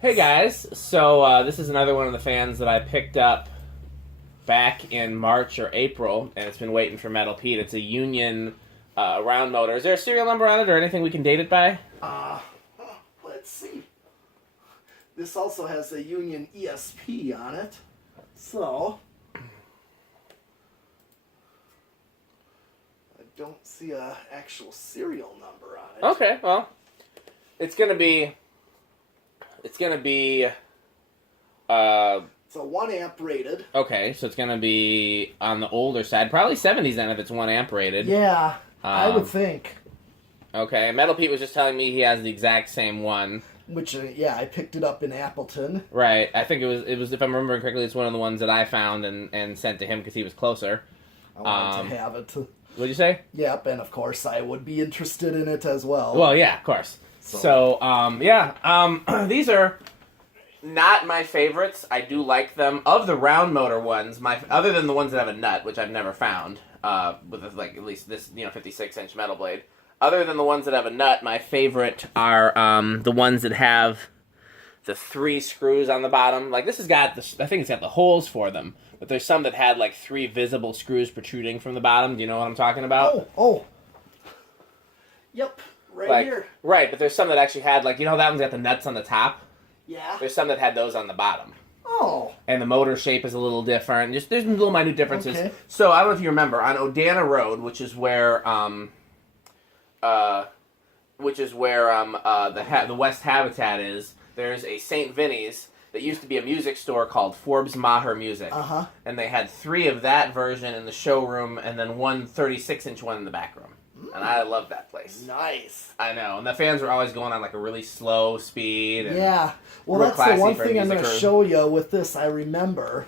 Hey guys, so this is another one of the fans that I picked up back in March or April, and it's been waiting for Metal Pete. It's a Union round motor. Is there a serial number on it or anything we can date it by? Let's see. This also has a Union ESP on it, so I don't see a actual serial number on it. Okay, well, it's gonna be. It's a 1 amp rated. Okay, so it's gonna be on the older side, probably 70s then if it's 1 amp rated. Yeah, I would think. Okay, Metal Pete was just telling me he has the exact same one. Which, yeah, I picked it up in Appleton. Right, I think it was if I'm remembering correctly, it's one of the ones that I found and sent to him because he was closer. I wanted to have it. What'd you say? Yep, and of course I would be interested in it as well. Well, yeah, of course. So these are not my favorites. I do like them. Of the round motor ones, other than the ones that have a nut, which I've never found, with at least this 56-inch metal blade. Other than the ones that have a nut, my favorite are the ones that have the 3 screws on the bottom. Like this has got I think it's got the holes for them, but there's some that had like 3 visible screws protruding from the bottom. Do you know what I'm talking about? Oh. Yep. Right here. Right, but there's some that actually had, that one's got the nuts on the top? Yeah. There's some that had those on the bottom. Oh. And the motor shape is a little different. There's little minute differences. Okay. So, I don't know if you remember, on Odana Road, which is where, the West Habitat is, there's a St. Vinny's that used to be a music store called Forbes Maher Music. Uh-huh. And they had 3 of that version in the showroom and then one 36-inch one in the back room. And I love that place. Nice. I know. And the fans were always going on like a really slow speed. And yeah. Well, that's the one thing I'm going to show you with this. I remember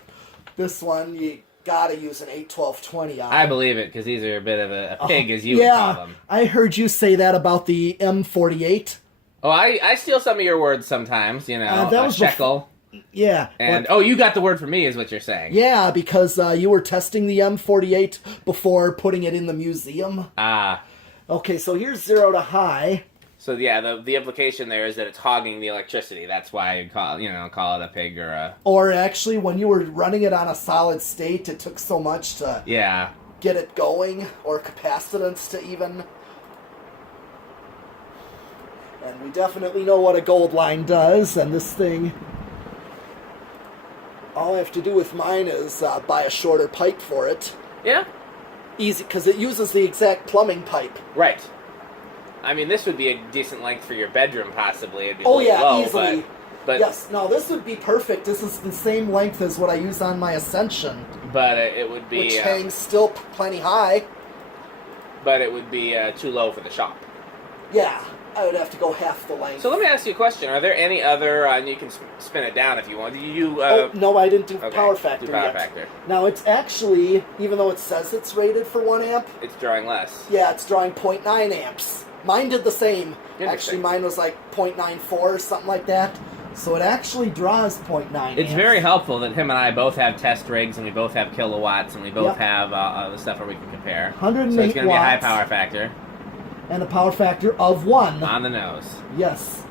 this one, you got to use an 81220 on. I believe it because these are a bit of a pig, as you would call them. I heard you say that about the M48. Oh, I steal some of your words sometimes, that was shekel. Yeah. And, you got the word for me is what you're saying. Yeah, because you were testing the M48 before putting it in the museum. Ah. Okay, so here's 0 to high. So, yeah, the implication there is that it's hogging the electricity. That's why you call it a pig or a... Or actually, when you were running it on a solid state, it took so much to get it going, or capacitance to even... And we definitely know what a gold line does, and this thing... All I have to do with mine is buy a shorter pipe for it. Yeah. Easy, because it uses the exact plumbing pipe. Right. I mean, this would be a decent length for your bedroom, possibly. It'd be low, easily. But yes, no, this would be perfect. This is the same length as what I use on my Ascension. But it would be... Which hangs still plenty high. But it would be too low for the shop. Yeah. I would have to go half the length. So let me ask you a question. Are there any other, and you can spin it down if you want. No, I didn't do power factor yet. Factor. Now, it's actually, even though it says it's rated for 1 amp... It's drawing less. Yeah, it's drawing 0.9 amps. Mine did the same. Actually, mine was like 0.94 or something like that. So it actually draws 0.9 amps. It's very helpful that him and I both have test rigs, and we both have kilowatts, and we both have the stuff where we can compare. 108 So it's going to be a high watts. power factor. And a power factor of 1. On the nose. Yes.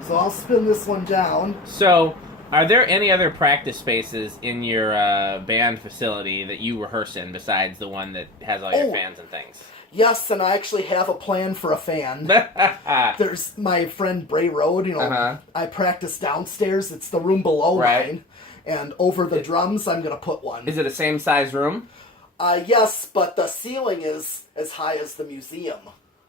So I'll spin this one down. So, are there any other practice spaces in your band facility that you rehearse in besides the one that has all your fans and things? Yes, and I actually have a plan for a fan. There's my friend Bray Road, I practice downstairs. It's the room below mine. And over the drums, I'm going to put one. Is it a same size room? Yes, but the ceiling is as high as the museum.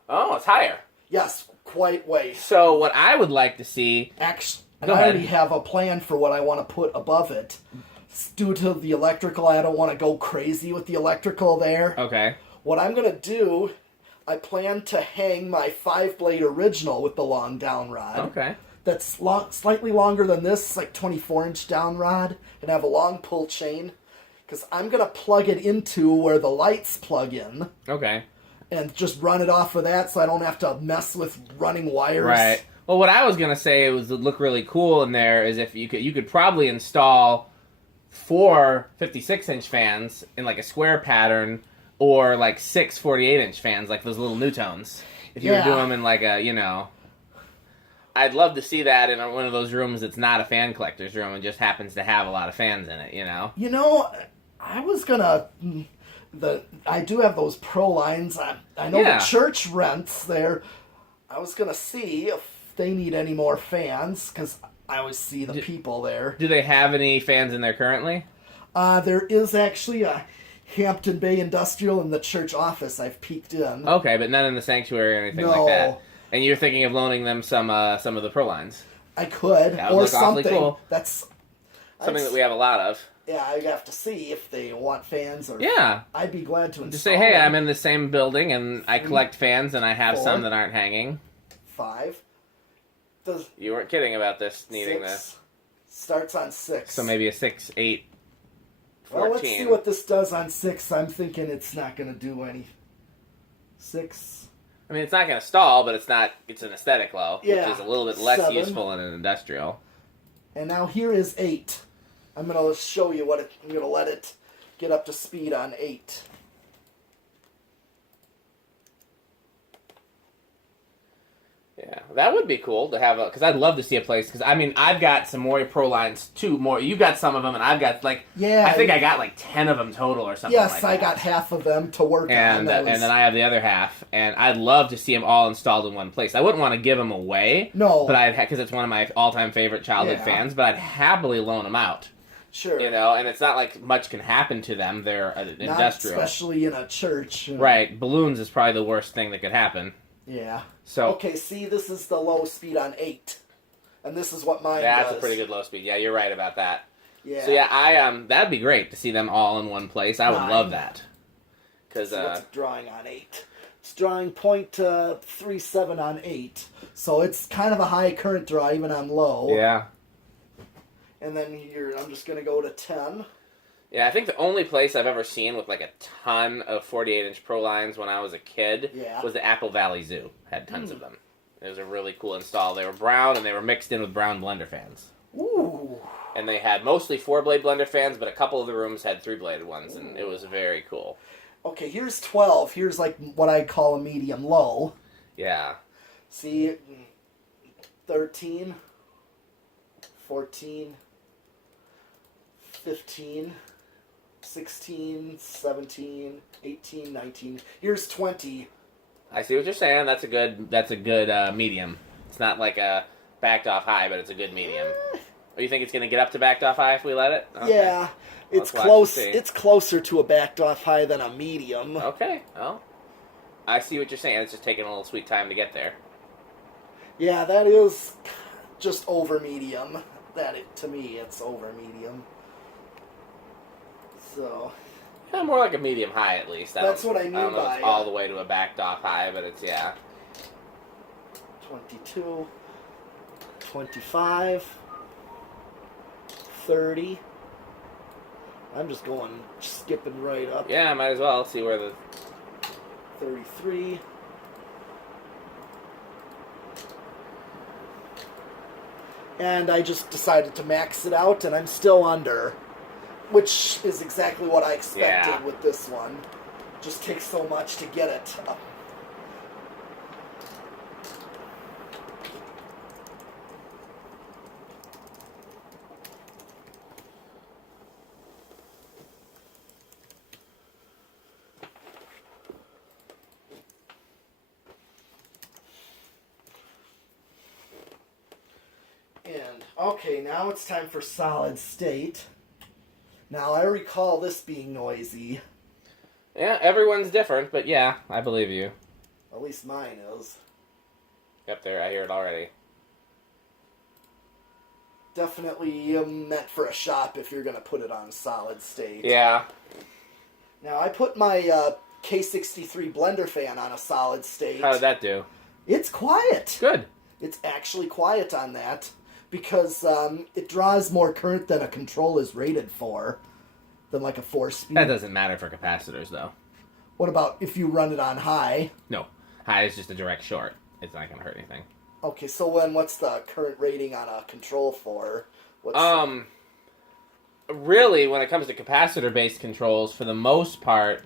Oh, it's higher. Yes, quite way. So what I would like to see... Actually, I already have a plan for what I want to put above it. Due to the electrical, I don't want to go crazy with the electrical there. Okay. What I'm going to do, I plan to hang my 5-blade original with the long down rod. Okay. That's slightly longer than this, like 24-inch down rod, and have a long pull chain. Because I'm going to plug it into where the lights plug in. Okay. And just run it off of that so I don't have to mess with running wires. Right. Well, what I was going to say would look really cool in there is if you could probably install 4 56-inch fans in like a square pattern or like 6 48-inch fans, like those little nutones. If you were doing them in like a, I'd love to see that in one of those rooms that's not a fan collector's room and just happens to have a lot of fans in it, you know? You know, I was gonna... I do have those Pro lines. I know the church rents there. I was gonna see if they need any more fans, because I always see the people there. Do they have any fans in there currently? There is actually a Hampton Bay Industrial in the church office. I've peeked in. Okay, but none in the sanctuary or anything like that. And you're thinking of loaning them some of the Pro lines? I could, that would look something. Cool. That's something that we have a lot of. Yeah, I have to see if they want fans or... Yeah. I'd be glad to install Just say, hey, them. I'm in the same building, and I collect fans, and I have 4, some that aren't hanging. 5. You weren't kidding about this, needing 6. this. Starts on 6. So maybe a 6, 8, 14. Well, let's see what this does on 6. I'm thinking it's not going to do any... 6. I mean, it's not going to stall, but it's an aesthetic low, which is a little bit less 7. useful in an industrial. And now here is 8. I'm going to show you I'm going to let it get up to speed on 8. Yeah, that would be cool to have because I'd love to see a place, because, I mean, I've got some more Pro lines, too, more. You got some of them, and I've got, I think I got, 10 of them total or something Yes, I got half of them to work on. And then I have the other half, and I'd love to see them all installed in one place. I wouldn't want to give them away. No. But because it's one of my all-time favorite childhood fans, but I'd happily loan them out. Sure. You know, and it's not like much can happen to them. They're industrial. Especially in a church. Right. Balloons is probably the worst thing that could happen. Yeah. So okay, see, this is the low speed on 8. And this is what mine does. That's a pretty good low speed. Yeah, you're right about that. Yeah. So yeah, that'd be great to see them all in one place. I would love that. Because what's it drawing on 8? It's drawing 0.37 on 8. So it's kind of a high current draw even on low. Yeah. And then here, I'm just going to go to 10. Yeah, I think the only place I've ever seen with a ton of 48-inch Pro lines when I was a kid was the Apple Valley Zoo. Had tons of them. It was a really cool install. They were brown, and they were mixed in with brown blender fans. Ooh. And they had mostly 4-blade blender fans, but a couple of the rooms had 3-bladed ones, and it was very cool. Okay, here's 12. Here's what I call a medium low. Yeah. See, 13, 14, 15, 16, 17, 18, 19. Here's 20. I see what you're saying. That's a good medium. It's not like a backed off high, but it's a good medium. Or you think it's going to get up to backed off high if we let it? Okay. Yeah, it's close. It's closer to a backed off high than a medium. Okay. Well, I see what you're saying. It's just taking a little sweet time to get there. Yeah, that is just over medium. To me, it's over medium. So. Yeah, more like a medium high at least. That's what I mean I don't know by if it's all the way to a backed off high, but it's 22, 25, 30. I'm just skipping right up. Yeah, might as well see where the 33. And I just decided to max it out, and I'm still under, which is exactly what I expected with this one. Just takes so much to get it up. Okay, now it's time for solid state. Now, I recall this being noisy. Yeah, everyone's different, but yeah, I believe you. At least mine is. Yep, there, I hear it already. Definitely meant for a shop if you're going to put it on solid state. Yeah. Now, I put my K63 blender fan on a solid state. How did that do? It's quiet. Good. It's actually quiet on that. Because it draws more current than a control is rated for, than like a 4-speed. That doesn't matter for capacitors, though. What about if you run it on high? No. High is just a direct short. It's not going to hurt anything. Okay, so what's the current rating on a control for? Really, when it comes to capacitor-based controls, for the most part,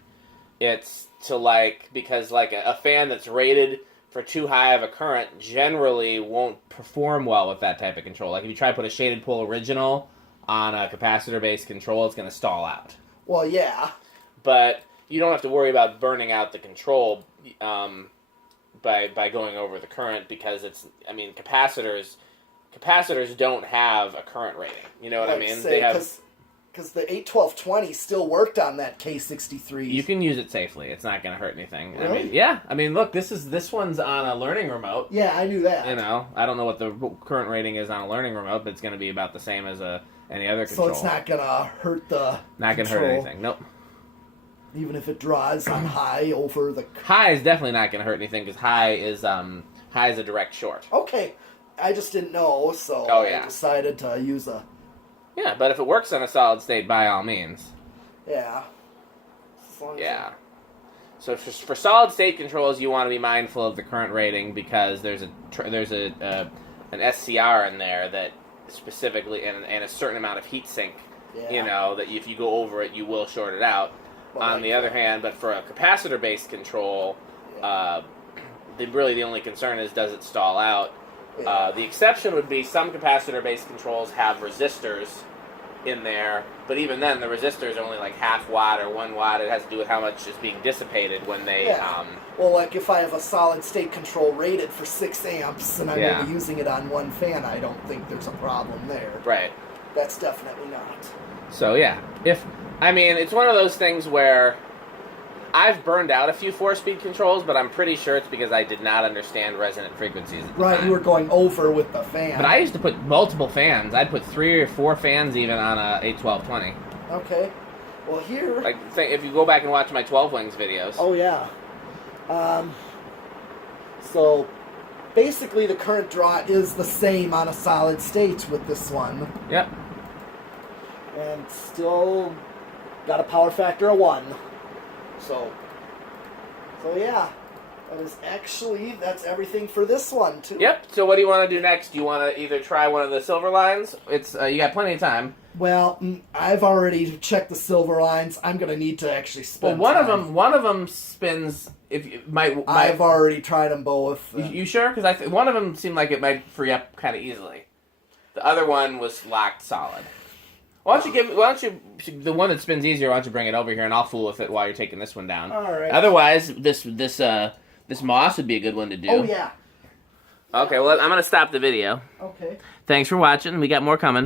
it's to because a fan that's rated for too high of a current generally won't perform well with that type of control. Like if you try to put a shaded pole original on a capacitor-based control, it's going to stall out. Well, yeah. But you don't have to worry about burning out the control by going over the current, because capacitors don't have a current rating. You know what I mean? They have, because the 81220 still worked on that K63. You can use it safely. It's not going to hurt anything. Really? I mean, look, this one's on a learning remote. Yeah, I knew that. You know, I don't know what the current rating is on a learning remote, but it's going to be about the same as any other control. So it's not going to hurt the Not going to hurt anything. Nope. Even if it draws on high over the... High is definitely not going to hurt anything, because high is a direct short. Okay. I just didn't know, so I decided to use a... Yeah, but if it works on a solid state, by all means. Yeah. Yeah. So for solid state controls, you want to be mindful of the current rating, because there's an SCR in there that specifically, and a certain amount of heat sink, you know, that if you go over it, you will short it out. On the other hand, but for a capacitor-based control, the only concern is, does it stall out? The exception would be some capacitor-based controls have resistors in there, but even then, the resistors are only like half watt or 1 watt. It has to do with how much is being dissipated when they... well, like if I have a solid-state control rated for 6 amps and I'm only using it on one fan, I don't think there's a problem there. Right. That's definitely not. So, yeah. It's one of those things where I've burned out a few 4-speed controls, but I'm pretty sure it's because I did not understand resonant frequencies at the time. You were going over with the fan. But I used to put multiple fans. I'd put 3 or 4 fans even on a 81220. Okay. Well, here... Like, if you go back and watch my 12 Wings videos. Oh, yeah. So, basically the current draw is the same on a solid state with this one. Yep. And still got a power factor of 1. So yeah, that's everything for this one too. Yep. So what do you want to do next? Do you want to either try one of the silver lines? It's you got plenty of time. Well, I've already checked the silver lines. I'm gonna need to actually spend. Well, one of them spins. I've already tried them both. You sure? Because one of them seemed like it might free up kind of easily. The other one was locked solid. Why don't you, the one that spins easier, why don't you bring it over here and I'll fool with it while you're taking this one down. All right. Otherwise, this moss would be a good one to do. Oh, yeah. Okay, well, I'm going to stop the video. Okay. Thanks for watching. We got more coming.